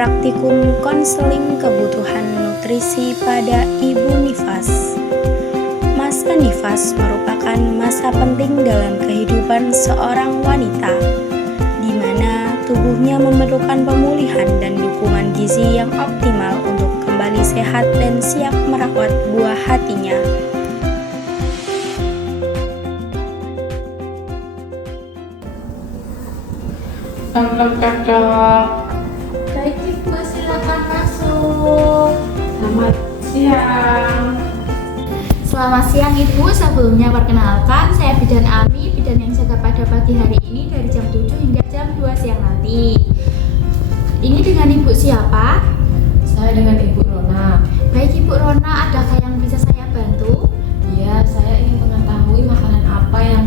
praktikum konseling kebutuhan nutrisi pada ibu nifas. Masa nifas merupakan masa penting dalam kehidupan seorang wanita, di mana tubuhnya memerlukan pemulihan dan dukungan gizi yang optimal untuk kembali sehat dan siap merawat buah hatinya. Baik Ibu, silakan masuk. Selamat siang. Selamat siang Ibu, sebelumnya perkenalkan saya Bidan Ami, bidan yang jaga pada pagi hari ini dari jam 7 hingga jam 2 siang nanti. Ini dengan Ibu siapa? Saya dengan Ibu Rona. Baik Ibu Rona, adakah yang bisa saya bantu? Iya, saya ingin mengetahui makanan apa yang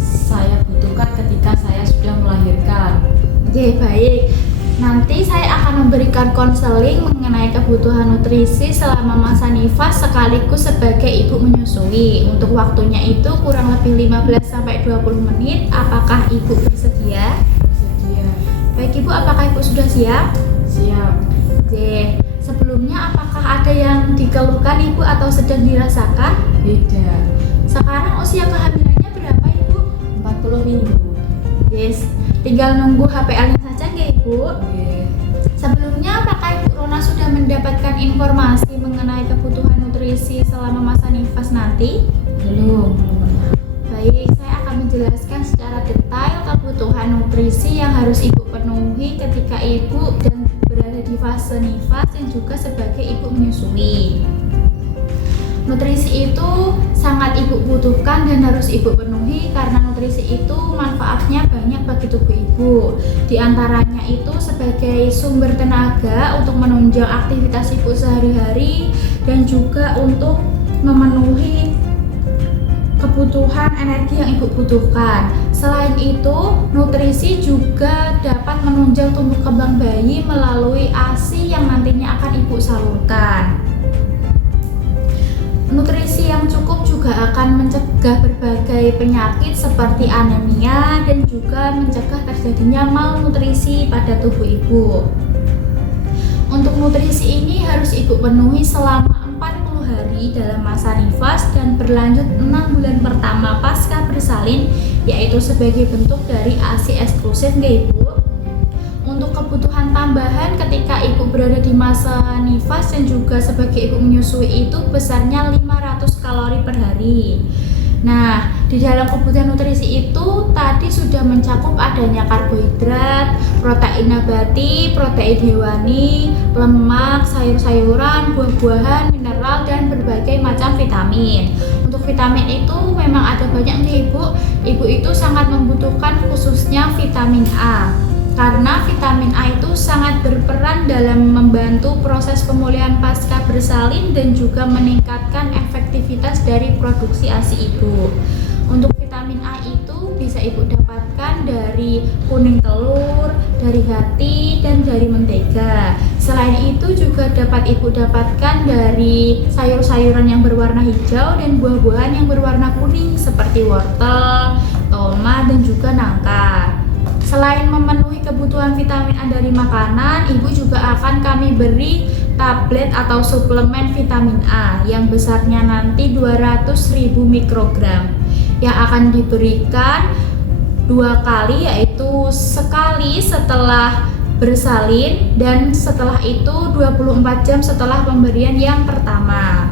saya butuhkan ketika saya sudah melahirkan. Oke, baik. Nanti saya akan memberikan konseling mengenai kebutuhan nutrisi selama masa nifas sekaligus sebagai ibu menyusui. Untuk waktunya itu kurang lebih 15-20 menit. Apakah Ibu bersedia? Bersedia. Baik Ibu, apakah Ibu sudah siap? Siap. Oke. Sebelumnya apakah ada yang dikeluhkan Ibu atau sedang dirasakan? Tidak. Sekarang usia kehamilannya berapa Ibu? 40 minggu. Yes. Tinggal nunggu HPL-nya saja nggak Ibu? Oke. Sebelumnya apakah Ibu Rona sudah mendapatkan informasi mengenai kebutuhan nutrisi selama masa nifas nanti? Belum. Baik, saya akan menjelaskan secara detail kebutuhan nutrisi yang harus Ibu penuhi ketika Ibu dan berada di fase nifas dan juga sebagai ibu menyusui. Nutrisi itu sangat Ibu butuhkan dan harus Ibu penuhi karena nutrisi itu manfaatnya banyak bagi tubuh Ibu. Di antaranya itu sebagai sumber tenaga untuk menunjang aktivitas Ibu sehari-hari dan juga untuk memenuhi kebutuhan energi yang Ibu butuhkan. Selain itu, nutrisi juga dapat menunjang tumbuh kembang bayi melalui ASI yang nantinya akan Ibu salurkan. Nutrisi yang cukup juga akan mencegah berbagai penyakit seperti anemia dan juga mencegah terjadinya malnutrisi pada tubuh Ibu. Untuk nutrisi ini harus Ibu penuhi selama 40 hari dalam masa nifas dan berlanjut 6 bulan pertama pasca bersalin, yaitu sebagai bentuk dari ASI eksklusif nggak Ibu? Untuk kebutuhan tambahan ketika Ibu berada di masa nifas dan juga sebagai ibu menyusui itu besarnya 500 kalori per hari. Nah, di dalam kebutuhan nutrisi itu tadi sudah mencakup adanya karbohidrat, protein nabati, protein hewani, lemak, sayur-sayuran, buah-buahan, mineral, dan berbagai macam vitamin. Untuk vitamin itu memang ada banyak nih Ibu. Ibu itu sangat membutuhkan khususnya vitamin A. Karena vitamin A itu sangat berperan dalam membantu proses pemulihan pasca bersalin dan juga meningkatkan efektivitas dari produksi ASI Ibu. Untuk vitamin A itu bisa Ibu dapatkan dari kuning telur, dari hati, dan dari mentega. Selain itu juga dapat Ibu dapatkan dari sayur-sayuran yang berwarna hijau dan buah-buahan yang berwarna kuning seperti wortel, tomat, dan juga nangka. Selain memenuhi kebutuhan vitamin A dari makanan, Ibu juga akan kami beri tablet atau suplemen vitamin A yang besarnya nanti 200.000 mikrogram yang akan diberikan 2 kali, yaitu sekali setelah bersalin dan setelah itu 24 jam setelah pemberian yang pertama.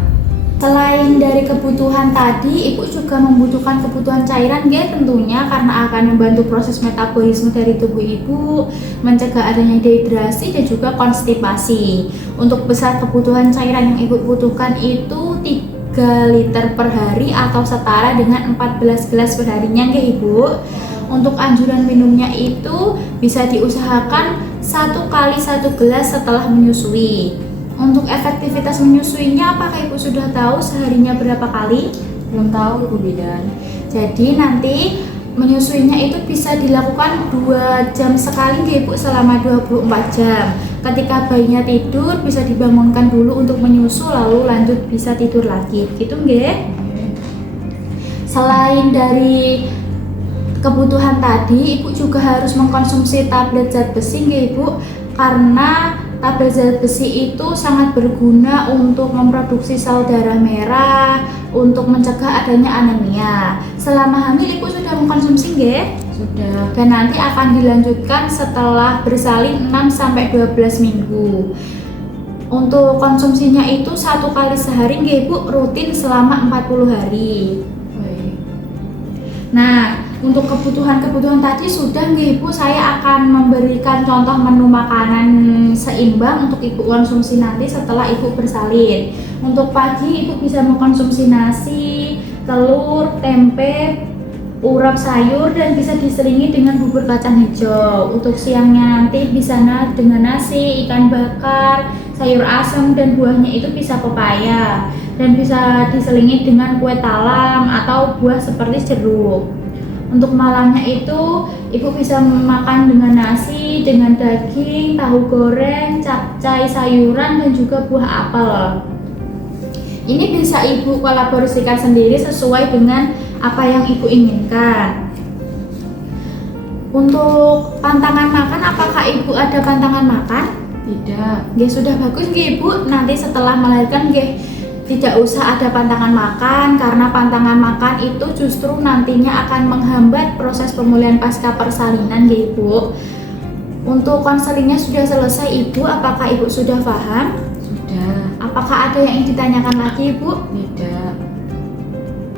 Selain dari kebutuhan tadi, Ibu juga membutuhkan kebutuhan cairan tentunya karena akan membantu proses metabolisme dari tubuh Ibu, mencegah adanya dehidrasi dan juga konstipasi. Untuk besar kebutuhan cairan yang Ibu butuhkan itu 3 liter per hari atau setara dengan 14 gelas perharinya Ibu. Untuk anjuran minumnya itu bisa diusahakan 1 kali 1 gelas setelah menyusui. Untuk efektivitas menyusuinya, apakah Ibu sudah tahu seharinya berapa kali? Belum tahu Ibu Bidan. Jadi nanti menyusuinya itu bisa dilakukan 2 jam sekali Ibu selama 24 jam. Ketika bayinya tidur bisa dibangunkan dulu untuk menyusu lalu lanjut bisa tidur lagi. Gitu nggih? Selain dari kebutuhan tadi, Ibu juga harus mengkonsumsi tablet zat besi nggih Ibu, karena tabel zat besi itu sangat berguna untuk memproduksi sel darah merah, untuk mencegah adanya anemia. Selama hamil ibu sudah mengkonsumsi nggih? Sudah. Dan nanti akan dilanjutkan setelah bersalin 6-12 minggu. Untuk konsumsinya itu 1 kali sehari nggih ibu, rutin selama 40 hari. Baik. Nah, untuk kebutuhan-kebutuhan tadi sudah nggih ibu, saya akan memberikan contoh menu makanan seimbang untuk ibu konsumsi nanti setelah ibu bersalin. Untuk pagi ibu bisa mengkonsumsi nasi, telur, tempe, urap sayur, dan bisa diselingi dengan bubur kacang hijau. Untuk siangnya nanti bisa dengan nasi, ikan bakar, sayur asem, dan buahnya itu bisa pepaya, dan bisa diselingi dengan kue talam atau buah seperti jeruk. Untuk malamnya itu ibu bisa makan dengan nasi, dengan daging, tahu goreng, capcay sayuran, dan juga buah apel. Ini bisa ibu kolaborasikan sendiri sesuai dengan apa yang ibu inginkan. Untuk pantangan makan, apakah ibu ada pantangan makan? Tidak. Nggih, sudah bagus nggih ibu. Nanti setelah melahirkan nggih tidak usah ada pantangan makan, karena pantangan makan itu justru nantinya akan menghambat proses pemulihan pasca persalinan nggih ibu. Untuk konselingnya sudah selesai ibu, apakah ibu sudah paham? Sudah. Apakah ada yang ingin ditanyakan lagi ibu? Tidak.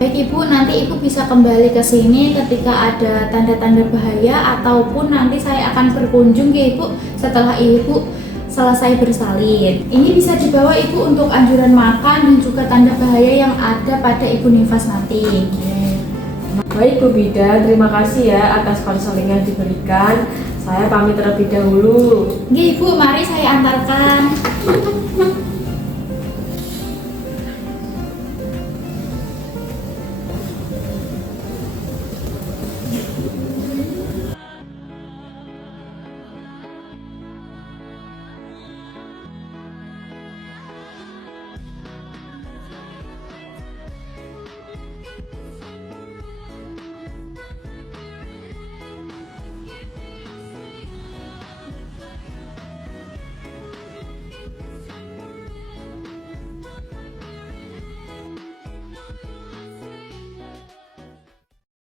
Baik ibu, nanti ibu bisa kembali ke sini ketika ada tanda-tanda bahaya, ataupun nanti saya akan berkunjung ya ibu setelah ibu selesai bersalin. Ini bisa dibawa ibu untuk anjuran makan dan juga tanda bahaya yang ada pada ibu nifas nanti. Baik Bu Bidan, terima kasih ya atas konseling yang diberikan. Saya pamit terlebih dahulu. Nggih ibu, mari saya antarkan.